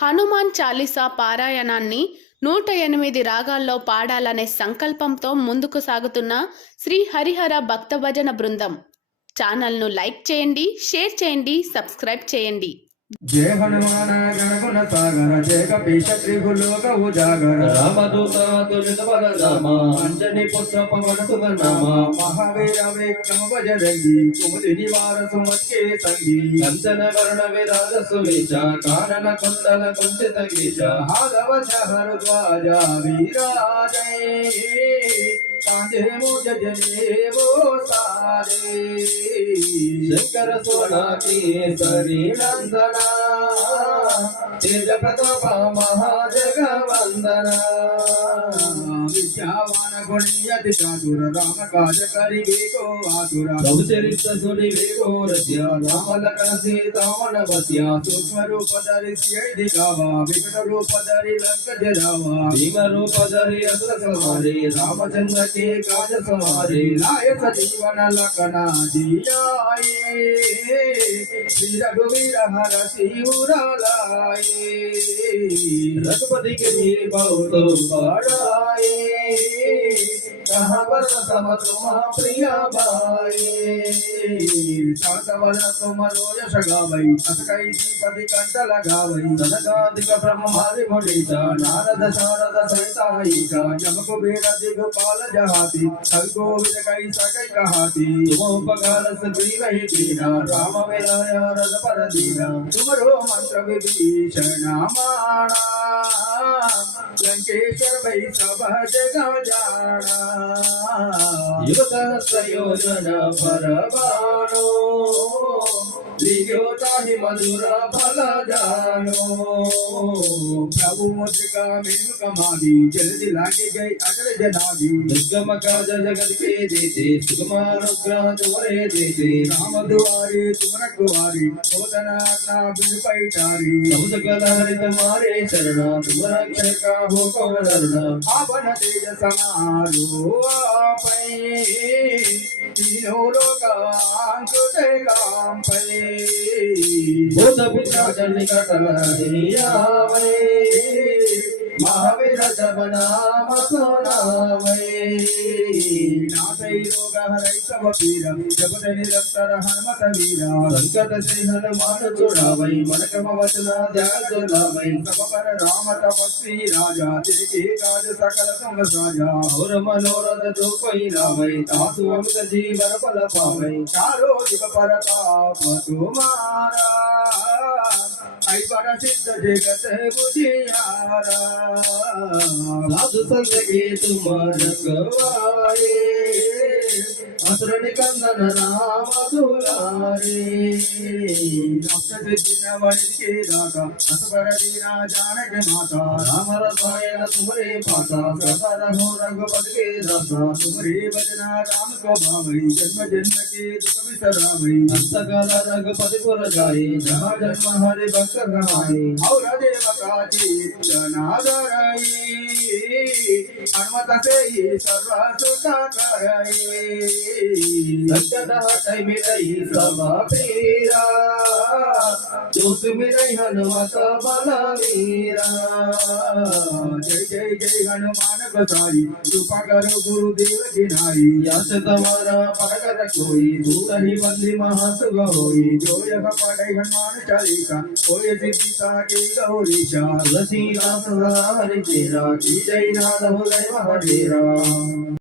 హనుమాన్ చాలీసా పారాయణాన్ని 108 రాగాల్లో పాడాలనే సంకల్పంతో ముందుకు సాగుతున్న శ్రీ హరిహర భక్త భజన బృందం. ఛానల్ను లైక్ చేయండి, షేర్ చేయండి, సబ్స్క్రైబ్ చేయండి. जय हनुमान गणगुण सागर जय कपीश त्रिभुलोक उजागर रामदूत तुलित बलराम अंजनी पुत्र पवन सुत नाम महावीर विक्रम बजरंगी कुमति निवार सुमत के संगी कंचन वर्ण विराज सुवेश कानन कुंडल कुंचित केश हालव हर ध्वजा विराजय कांधे मुझ जनेवो सारे शंकर सोना केसरी नंदना तेज प्रताप महाजगवंदना विद्यावान गुणियति चातुर राम काज करिगे को आतुर प्रभु चरित्र सुनिवे को रसिया राम लखन सीता मन बसिया सूक्ष्म रूप धरि सिय दिखावा विकट रूप धरि लंक जरावा भीम रूप धरि असुर संहारे रामचंद्र के काज संहारे लाय सजीवन लखना जियाए श्री रघुवीर हर शिवरा लाए रघुपति के धीर बहुत बड़ाए कहाँ पर सम तुम प्रिय भाई सातवन तुम रोज गावई असकई श्रीपति कंठ लगावई सनकादिक ब्रह्मादि मुनीसा नारद शारद सहिता ईसा जम कुबेर दिगपाल जहाती सब गोविंद कई सकई कहाती तुम उपकार सुग्रीव ही कीना राम विनय रस पर दीना तुमरो मंत्र विभीषण माना लंकेश्वर भई सब जग जाना युवत प्रयोजन परवानो लियो ताहि मधुर फल जानो प्रभु मुद्रिका मेनु कमादी जल्दी लागे गई अग्र जनादी दुर्गम काज जगत के देते सुगमानुग्रह तुम्हारे देते राम दुआरे तुम रखवारी होतना ना बिन पैठारी सब सकल हरि तुम्हारे शरणा तुम रक्षक हो कौन डरना आपन तेज समारो आपै तीनों लोकांकुश काम पै भूत पिशाच निकट नहीं आवे महावीर जब नाम सुनावे नाथै रोग हरै सब पीर जपत निरंतर हनुमत वीरा संकट से हनुमान छुड़ावै मन क्रम वचन ध्यान जोलावै सब पर राम तपस्वी राजा तिनके काज सकल संग साजा और मनोरथ जो कोई लावै तासु अमित जीवन फल पावै चारों युग परताप तुम्हारा ऐश्वर सिद्ध जगत बुझियारा साधु संग के तुम रखवारे असुर निकंदन राम दुलारे नष्ट सिद्धि नवनिधि के दाता असबर दीना जानक माता राम रसायन तुमरे पाता सदा रहो रघुपति के दाता तुमरे भजना राम को भावै जन्म जन्म के दुख बिसरावै अंत काल रघुपति पुर जाय जहाँ जन्म हरि भक्त कहाय और देव का चित्त नादरई हनुमत से ही सर्व सुख करई संकट हटै मिटै सब पीरा दुख मिटै हनुमत बलवीरा जय जय जय हनुमान गोसाई कृपा करो गुरुदेव की नाई यश तुम्हारा परकर कोई दूर ही बंदी महासुख होई जो यह पढ़े हनुमान चालीसा कोई सिद्धि साकी गौरीशा तुलसीदास हरि तेरा की जय नाथ हो गए महाडेरा।